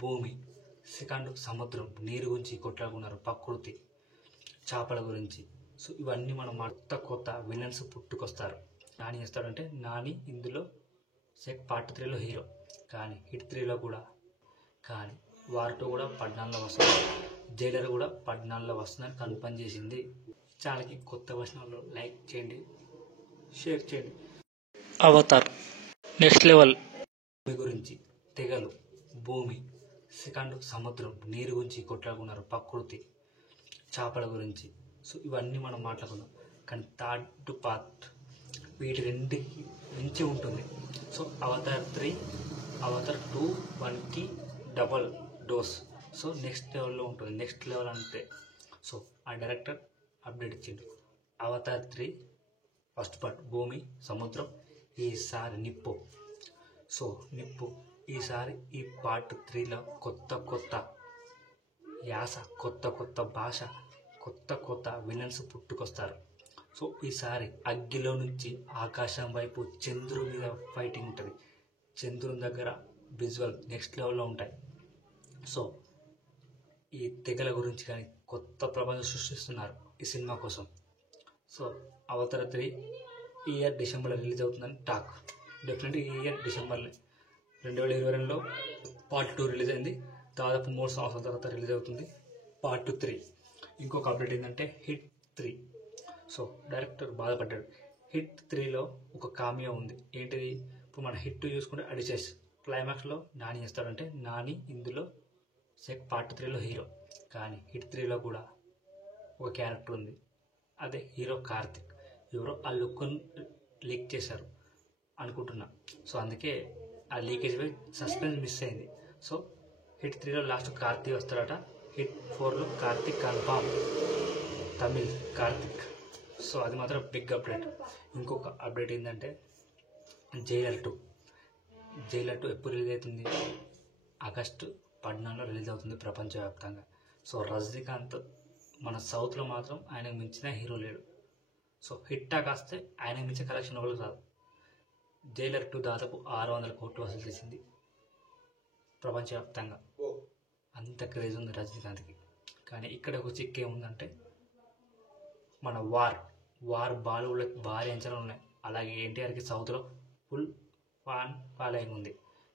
భూమి, సెకండ్ సముద్రం, నీరు గురించి కొట్లాడుకున్నారు, ప్రకృతి, చేపల గురించి. సో ఇవన్నీ మనం కొత్త విలన్స్ పుట్టుకొస్తారు. నాని చేస్తాడంటే నాని ఇందులో పార్ట్ 3లో హీరో, కానీ హిట్ 3లో కూడా, కానీ వారితో కూడా 14లో వస్తుంది. జైలర్ కూడా 14లో వస్తుందని కన్ఫర్మ్ చేసింది. ఛానల్కి కొత్త వర్షన్లో లైక్ చేయండి, షేర్ చేయండి. Avatar next level. భూమి గురించి, తెగలు, భూమి, సెకండ్ సముద్రం, నీరు గురించి కొట్లాడుకున్నారు, ప్రకృతి, చేపల గురించి. సో ఇవన్నీ మనం మాట్లాడుకున్నాం. కానీ థర్డ్ పార్ట్ వీటి రెండుకి మించి ఉంటుంది. సో అవతార్ 3, అవతార్ 2 1కి డబల్ డోస్. సో నెక్స్ట్ లెవెల్లో ఉంటుంది. నెక్స్ట్ లెవెల్ అంటే సో ఆ డైరెక్టర్ అప్డేట్ ఇచ్చిండు. అవతార్ 3 ఫస్ట్ పార్ట్ భూమి, సముద్రం, ఈసారి నిప్పు. సో నిప్పు ఈసారి ఈ పార్ట్ 3లో కొత్త యాస, కొత్త భాష, కొత్త విలన్స్ పుట్టుకొస్తారు. సో ఈసారి అగ్గిలో నుంచి ఆకాశం వైపు చంద్రుని మీద ఫైటింగ్ ఉంటుంది. చంద్రుని దగ్గర విజువల్ నెక్స్ట్ లెవెల్లో ఉంటాయి. సో ఈ తెగల గురించి కానీ కొత్త ప్రపంచం సృష్టిస్తున్నారు ఈ సినిమా కోసం. సో అవతార్ 3 ఈ ఇయర్ డిసెంబర్లో రిలీజ్ అవుతుందని టాక్. డెఫినెట్గా ఈ ఇయర్ డిసెంబర్లో 2022లో పార్ట్ 2 రిలీజ్ అయింది. దాదాపు 3 సంవత్సరాల తర్వాత రిలీజ్ అవుతుంది పార్ట్ 3. ఇంకొక అప్డేట్ ఏంటంటే హిట్ 3. సో డైరెక్టర్ బాధపడ్డాడు. హిట్ 3లో ఒక కామియో ఉంది. ఏంటిది? ఇప్పుడు మన హిట్ 2 చూసుకుంటే అడిచేస్ క్లైమాక్స్లో నాని చేస్తాడంటే నాని ఇందులో పార్ట్ 3లో హీరో, కానీ హిట్ 3లో కూడా ఒక క్యారెక్టర్ ఉంది. అదే హీరో కార్తిక్. ఎవరో ఆ లుక్ను లీక్ చేశారు అనుకుంటున్నా. సో అందుకే ఆ లీకేజ్ పై సస్పెన్స్ మిస్ అయింది. సో హిట్ 3లో లాస్ట్ కార్తీక్ వస్తాడట. హిట్ 4లో కార్తిక్ కన్ఫామ్, తమిళ్ కార్తిక్. సో అది మాత్రం బిగ్ అప్డేట్. ఇంకొక అప్డేట్ ఏంటంటే జైలర్ 2 ఎప్పుడు రిలీజ్ అవుతుంది? ఆగస్టు 14లో రిలీజ్ అవుతుంది ప్రపంచవ్యాప్తంగా. సో రజనీకాంత్ మన సౌత్లో మాత్రం ఆయనకు మించిన హీరో లేడు. సో హిట్ టాక్ వస్తే ఆయనకు మించిన కలెక్షన్ ఎవరికి రాదు. జైలర్ 2 దాదాపు 600 కోట్లు వసూలు చేసింది ప్రపంచవ్యాప్తంగా. అంత క్రేజ్ ఉంది రజనీకాంత్కి. కానీ ఇక్కడ ఒక చిక్ ఏముందంటే మన వార్ బాలీవుడ్లో భారీ అంచనాలు ఉన్నాయి. అలాగే ఎన్టీఆర్కి సౌత్లో ఫుల్ ఫాలోయింగ్ ఉంది.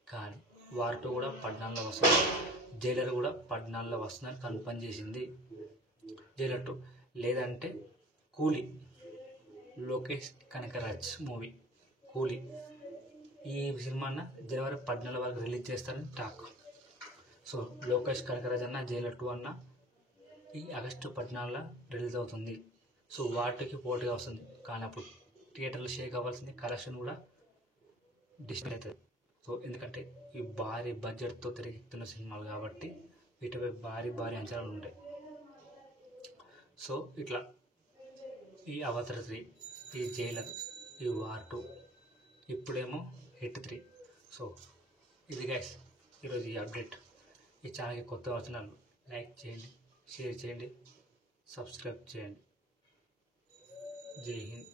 కానీ వార్తో కూడా 14లో వస్తుంది. జైలర్ కూడా 14లో వస్తుందని కన్ఫర్మ్ చేసింది. జైలర్ 2 లేదంటే కూలీ, లోకేష్ కనకరాజ్ మూవీ కూలీ. ఈ సినిమాన జనవరి 14 వరకు రిలీజ్ చేస్తారని టాక్. సో లోకేష్ కనకరాజ్ అన్న జైలర్ 2 అన్న ఈ ఆగస్టు 14లో రిలీజ్ అవుతుంది. సో వాటికి పోటీగా వస్తుంది. కానీ అప్పుడు థియేటర్లో షేక్ అవ్వాల్సింది, కలెక్షన్ కూడా డిస్ప్లే అవుతుంది. సో ఎందుకంటే ఈ భారీ బడ్జెట్తో తిరిగిస్తున్న సినిమాలు కాబట్టి వీటిపై భారీ అంచనాలు ఉంటాయి. సో ఇట్లా ఈ అవతార్ 3, ఈ జైలర్, ఈ వార్ 2, ఇప్పుడేమో హిట్ 3. సో ఇది గైస్ ఈరోజు ఈ అప్డేట్. ఈ ఛానల్కి కొత్త వచనాలు లైక్ చేయండి, షేర్ చేయండి, సబ్స్క్రైబ్ చేయండి. జై హింద్.